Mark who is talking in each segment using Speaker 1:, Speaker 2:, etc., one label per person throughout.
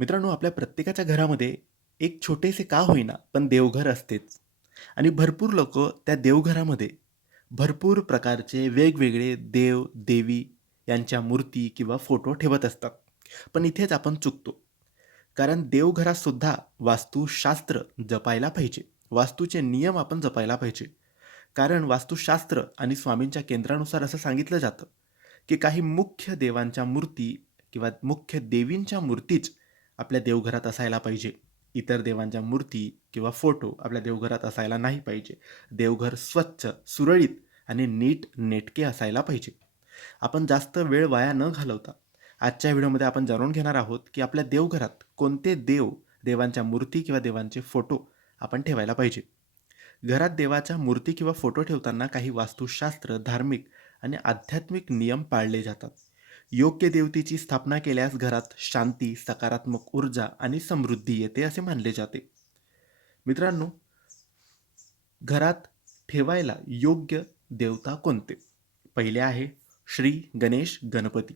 Speaker 1: मित्रांनो आपल्या प्रत्येकाच्या घरामध्ये एक छोटेसे का होईना पण देवघर असतेच. आणि भरपूर लोक त्या देवघरामध्ये भरपूर प्रकारचे वेगवेगळे देव देवी यांच्या मूर्ती किंवा फोटो ठेवत असतात. पण इथेच आपण चुकतो. कारण देवघरातसुद्धा वास्तुशास्त्र जपायला पाहिजे. वास्तूचे नियम आपण जपायला पाहिजे. कारण वास्तुशास्त्र आणि स्वामींच्या केंद्रानुसार असं सांगितलं जातं की काही मुख्य देवांच्या मूर्ती किंवा मुख्य देवींच्या मूर्तीच आपल्या देवघरात असायला पाहिजे. इतर देवांच्या मूर्ती किंवा फोटो आपल्या देवघरात असायला नाही पाहिजे. देवघर स्वच्छ सुरळीत आणि नीट नेटके असायला पाहिजे. आपण जास्त वेळ वाया न घालवता आजच्या व्हिडिओमध्ये आपण जाणून घेणार आहोत की आपल्या देवघरात कोणते देव देवांच्या मूर्ती किंवा देवांचे फोटो आपण ठेवायला पाहिजे. घरात देवाच्या मूर्ती किंवा फोटो ठेवताना काही वास्तुशास्त्र धार्मिक आणि आध्यात्मिक नियम पाळले जातात. योग्य देवतेची स्थापना केल्यास घरात शांती सकारात्मक ऊर्जा आणि समृद्धी येते असे मानले जाते. मित्रांनो घरात ठेवायला योग्य देवता कोणते? पहिले आहे श्री गणेश गणपती.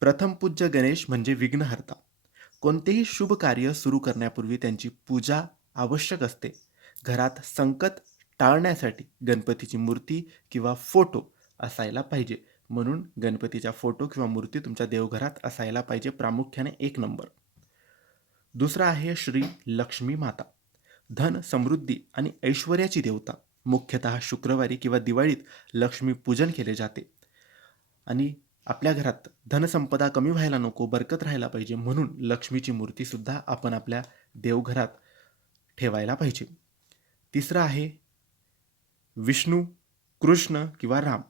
Speaker 1: प्रथम पूज्य गणेश म्हणजे विघ्नहर्ता. कोणतेही शुभ कार्य सुरू करण्यापूर्वी त्यांची पूजा आवश्यक असते. घरात संकट टाळण्यासाठी गणपतीची मूर्ती किंवा फोटो असायला पाहिजे. म्हणून गणपतीच्या फोटो किंवा मूर्ती तुमच्या देवघरात असायला पाहिजे प्रामुख्याने एक नंबर. दुसरा आहे श्री लक्ष्मी माता. धन समृद्धी आणि ऐश्वर्याची देवता. मुख्यतः शुक्रवारी किंवा दिवाळीत लक्ष्मी पूजन केले जाते. आणि आपल्या घरात धनसंपदा कमी व्हायला नको बरकत राहायला पाहिजे म्हणून लक्ष्मीची मूर्तीसुद्धा आपण आपल्या देवघरात ठेवायला पाहिजे. तिसरं आहे विष्णू कृष्ण किंवा राम.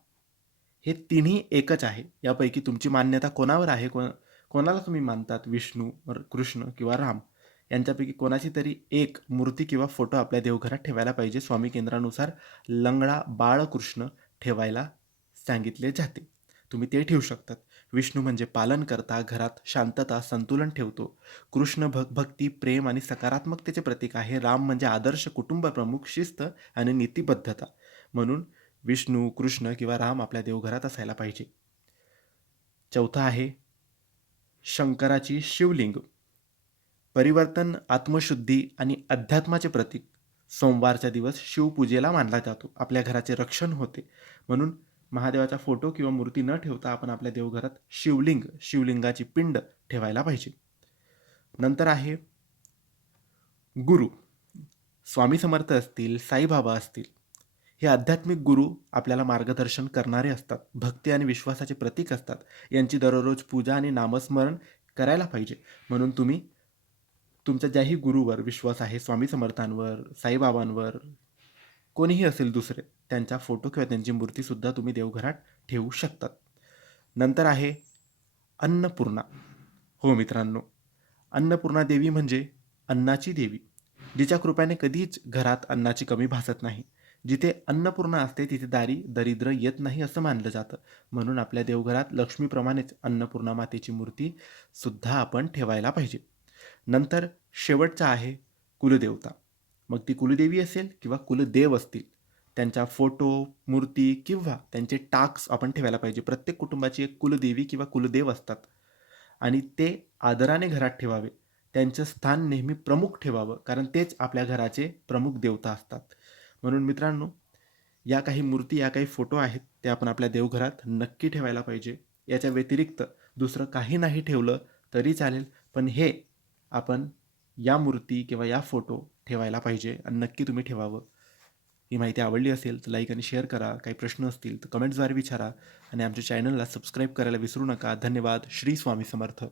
Speaker 1: हे तिन्ही एकच आहे. यापैकी तुमची मान्यता कोणावर आहे? कोण कोणाला तुम्ही मानतात? विष्णू कृष्ण किंवा राम? यांच्यापैकी कोणाची तरी एक मूर्ती किंवा फोटो आपल्या देवघरात ठेवायला पाहिजे? स्वामी केंद्रानुसार लंगडा बाळकृष्ण ठेवायला सांगितले जाते. तुम्ही ते ठेवू शकतात. विष्णू म्हणजे पालन करता घरात शांतता संतुलन ठेवतो. कृष्ण भक भक्ती प्रेम आणि सकारात्मकतेचे प्रतीक आहे. राम म्हणजे आदर्श कुटुंब प्रमुख शिस्त आणि नीतिबद्धता. म्हणून विष्णू कृष्ण किंवा राम आपल्या देवघरात असायला पाहिजे. चौथा आहे शंकराची शिवलिंग. परिवर्तन आत्मशुद्धी आणि अध्यात्माचे प्रतीक. सोमवारचा दिवस शिवपूजेला मानला जातो. आपल्या घराचे रक्षण होते. म्हणून महादेवाचा फोटो किंवा मूर्ती न ठेवता आपण आपल्या देवघरात शिवलिंग शिवलिंगाची पिंड ठेवायला पाहिजे. नंतर आहे गुरु. स्वामी समर्थ असतील साईबाबा असतील हे आध्यात्मिक गुरु आपल्याला मार्गदर्शन करणारे असतात. भक्ती आणि विश्वासाचे प्रतीक असतात. यांची दररोज पूजा आणि नामस्मरण करायला पाहिजे. म्हणून तुम्ही तुमच्या ज्याही गुरुवर विश्वास आहे स्वामी समर्थांवर साईबाबांवर कोणीही असेल दुसरे त्यांचा फोटो किंवा त्यांची मूर्तीसुद्धा तुम्ही देवघरात ठेवू शकतात. नंतर आहे अन्नपूर्णा. हो मित्रांनो अन्नपूर्णा देवी म्हणजे अन्नाची देवी जिच्या कृपाने कधीच घरात अन्नाची कमी भासत नाही. जिथे अन्नपूर्णा असते तिथे दारी दरिद्र येत नाही असं मानलं जातं. म्हणून आपल्या देवघरात लक्ष्मीप्रमाणेच अन्नपूर्णा मातेची मूर्ती सुद्धा आपण ठेवायला पाहिजे. नंतर शेवटचा आहे कुलदेवता. मग ती कुलदेवी असेल किंवा कुलदेव असतील त्यांच्या फोटो मूर्ती किंवा त्यांचे टाक्स आपण ठेवायला पाहिजे. प्रत्येक कुटुंबाची एक कुलदेवी किंवा कुलदेव असतात. आणि ते आदराने घरात ठेवावे. त्यांचं स्थान नेहमी प्रमुख ठेवावं. कारण तेच आपल्या घराचे प्रमुख देवता असतात. म्हणून मित्रांनो या काही मूर्ती या काही फोटो आहेत ते आपण आपल्या देवघरात नक्की ठेवायला पाहिजे. याच्या व्यतिरिक्त दुसरं काही नाही ठेवलं तरी चालेल पण हे आपण या मूर्ती किंवा या फोटो ठेवायला पाहिजे आणि नक्की तुम्ही ठेवावं. ही माहिती आवडली असेल तर लाईक आणि शेअर करा. काही प्रश्न असतील तर कमेंट्सद्वारे विचारा आणि आमच्या चॅनलला सबस्क्राईब करायला विसरू नका. धन्यवाद. श्री स्वामी समर्थ.